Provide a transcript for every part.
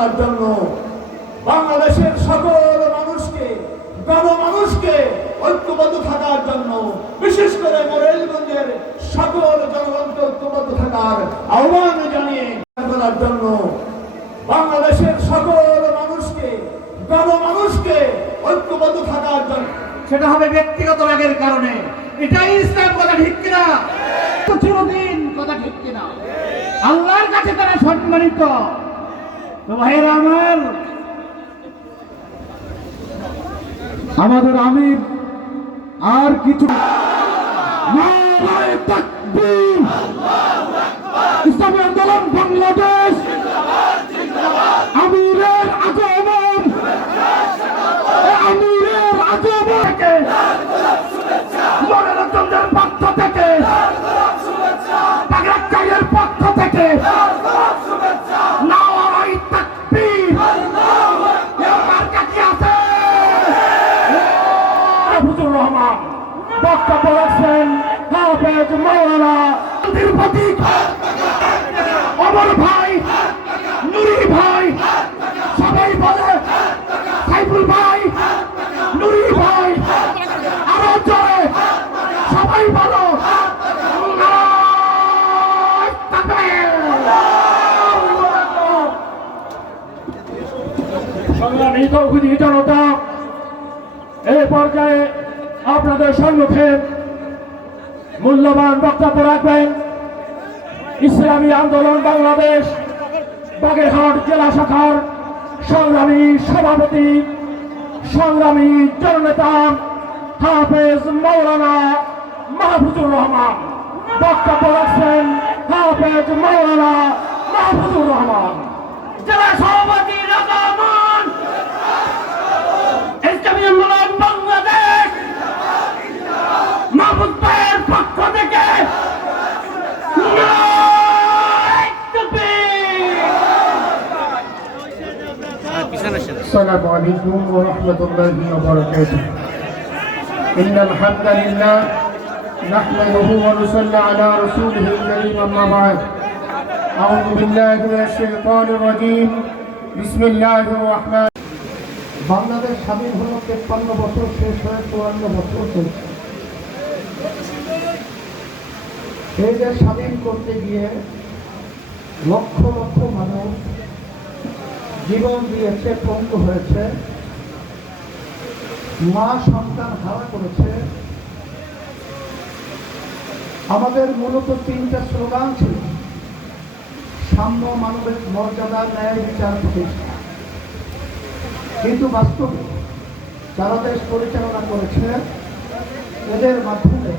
করার জন্য বাংলাদেশের সকল মানুষকে গণমানুষকে ঐক্যবদ্ধ থাকার জন্য বিশেষ করে মোরেলগঞ্জের সকল জনগণকে ঐক্যবদ্ধ থাকার আহ্বান জানিয়ে করার জন্য বাংলাদেশের সকল মানুষকে গণমানুষকে ঐক্যবদ্ধ থাকার জন্য। সেটা হবে ব্যক্তিগত রাগের কারণে। এটাই ইসলাম কথা ঠিক কিনা? চিরদিন কথা ঠিক কিনা? আল্লাহর কাছে তারা সম্মানিত। ভাইয়েরা আমার আমাদের আমির আর কিছু! ইসলামী আন্দোলন বাংলাদেশ আমিরের আগমন এ আমিরের আগমন থেকে মনোরঞ্জনের পক্ষ থেকে বাগরাচাইয়ের পক্ষ থেকে নারায়ে তাকবীর! এ মার্কা কি আছে? এ হুজুর রহমান বক্তব্য রাখছেন মাওলানা শান্তির প্রতীক অমর ভাই, নুরি ভাই, সবাই বলে সাইফুল ভাই, নুরি ভাই আরও জোরে সবাই বলো! সংগ্রামী তৌহিদি জনতা এই পর্যায়ে আপনাদের সম্মুখে মূল্যবান বক্তব্য রাখবেন। ইসলামী আন্দোলন বাংলাদেশ, বাগেরহাট জেলা শাখার সংগ্রামী সভাপতি, সংগ্রামী জননেতা হাফেজ মৌলানা মাহফুজুর রহমান। বক্তব্য রাখছেন হাফেজ মৌলানা মাহফুজুর রহমান। জেলা সভাপতি রহমান ইসলামী আন্দোলন বাংলাদেশ মাহফুজ ভাইয়ের পক্ষ থেকে নারায়ে তাকবীর! السلام عليكم ورحمة الله وبركاته إن الحمد لله نحمده ونصلي على رسوله الكريم أما بعد أعوذ بالله من الشيطان الرجيم بسم الله الرحمن বাংলাদেশ স্বাধীন হলো তেপ্পান্ন বছর শেষ হয়ে চুয়ান্ন বছর চলছে এই দেশ স্বাধীন করতে গিয়ে লক্ষ লক্ষ মানুষ জীবন দিয়েছে পঙ্গু হয়েছে। মা সন্তান হারা করেছে। আমাদের মূলত তিনটা স্লোগান ছিল। সাম্য মানবিক মর্যাদা, ন্যায় বিচার, প্রতিষ্ঠা। কিন্তু বাস্তবে যারা দেশ পরিচালনা করেছে, এদের মাধ্যমে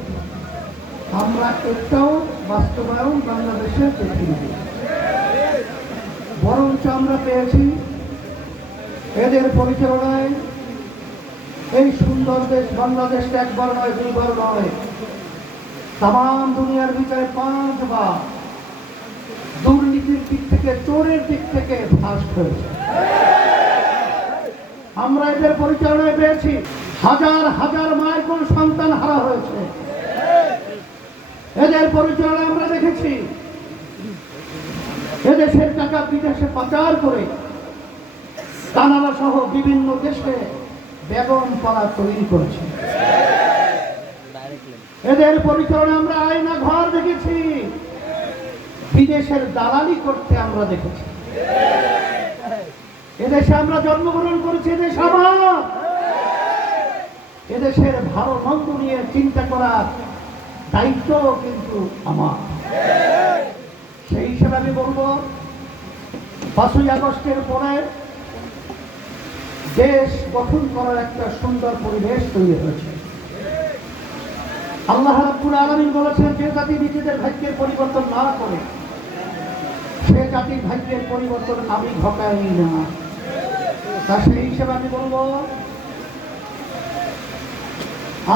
আমরা একটাও বাস্তবায়ন বাংলাদেশে দেখিনি। বরঞ্চ আমরা পেয়েছি এদের পরিচালনায় এই সুন্দর দেশ বাংলাদেশকে একবার নয়, দুইবার নয়। তাম দুনিয়ার বিচারে পাঁচবার দুর্নীতির দিক থেকে, চোরের দিক থেকে ফাঁস হয়েছে। আমরা এদের পরিচালনায় পেয়েছি। হাজার হাজার মায়ের কোন সন্তান হারা হয়েছে। এদের পরিচালনায় আমরা দেখেছি এদেশের টাকা বিদেশে পাচার করে কানাডা সহ বিভিন্ন দেশে বেগম পাড়া তৈরি করেছে। এদের পরিচালনা আমরা আয়না ঘর দেখেছি। বিদেশের দালালি করতে আমরা দেখেছি। এদেশে আমরা জন্মগ্রহণ করেছি, এদেশ আমার এদেশের ভালো মন্দ নিয়ে চিন্তা করার দায়িত্ব কিন্তু আমার। সেই হিসেবে আমি বলব, পাঁচই আগস্টের পরে দেশ গঠন করার একটা সুন্দর পরিবেশ তৈরি হয়েছে। আল্লাহ রাব্বুল আলামিন বলেছেন, যে জাতি নিজেদের ভাগ্যের পরিবর্তন না করে, সে জাতির ভাগ্যের পরিবর্তন আমি ঘটাই না। তা সেই হিসেবে আমি বলব,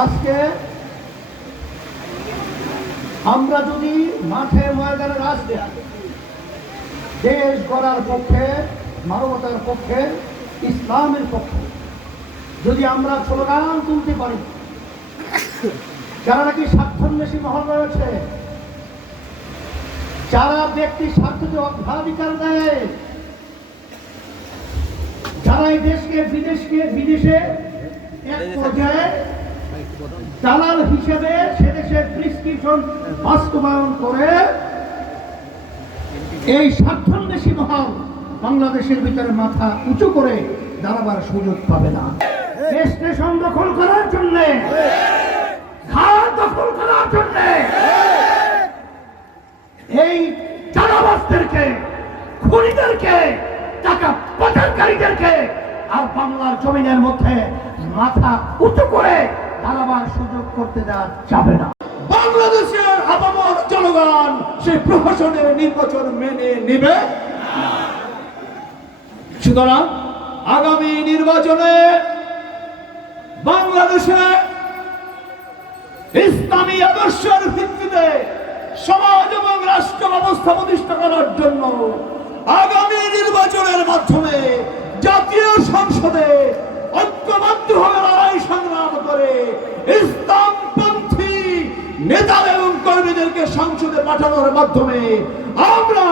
আজকে আমরা যদি মাঠে ময়দানে রাজনীতি দেশ গড়ার পক্ষে, মানবতার পক্ষে, ইসলামের পক্ষে, যদি আমরা স্লোগান তুলতে পারি, যারা নাকি স্বার্থান্বেষী মহল রয়েছে, যারা ব্যক্তি স্বার্থকে অগ্রাধিকার দেয় যারা এই দেশকে, বিদেশকে, বিদেশে এক পর্যায়ে দালাল হিসেবে সে দেশের প্রেসক্রিপশন বাস্তবায়ন করে এই স্বার্থান্বেষী মহল বাংলাদেশের ভিতরে মাথা উঁচু করে দাঁড়াবার সুযোগ পাবে না। দেশকে সংরক্ষণ করার জন্য দখল করার জন্য এই চারাবাসদেরকে খুনিদেরকে, টাকা পাচারকারীদেরকে আর বাংলার জমিনের মধ্যে মাথা উঁচু করে দাঁড়াবার সুযোগ করতে দেওয়া যাবে না। বাংলাদেশের আপামর জনগণ সেই প্রশাসনের নির্বাচন মেনে নেবে সুতরাং আগামী নির্বাচনে বাংলাদেশে ইসলামী আদর্শের ভিত্তিতে সমাজ এবং রাষ্ট্র ব্যবস্থা প্রতিষ্ঠা করার জন্য আগামী নির্বাচনের মাধ্যমে জাতীয় সংসদে ঐক্যবদ্ধভাবে লড়াই সংগ্রাম করে ইসলামপন্থী নেতা এবং কর্মীদেরকে সংসদে পাঠানোর মাধ্যমে আমরা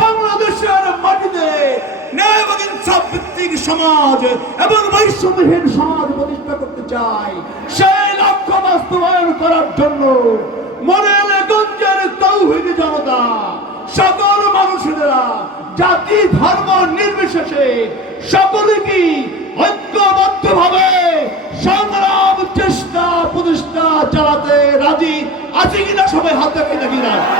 বাংলাদেশের মাটিতে সমাজ এবং বৈষম্যহীন সমাজ প্রতিষ্ঠা করতে চাই। সেই লক্ষ্য বাস্তবায়ন করার জন্য মনের গঞ্জের তৌহিদি জনতা, সকল মানুষেরা, জাতি, ধর্ম নির্বিশেষে সকলে ঐক্যবদ্ধভাবে চেষ্টা প্রতিষ্ঠা চালাতে রাজি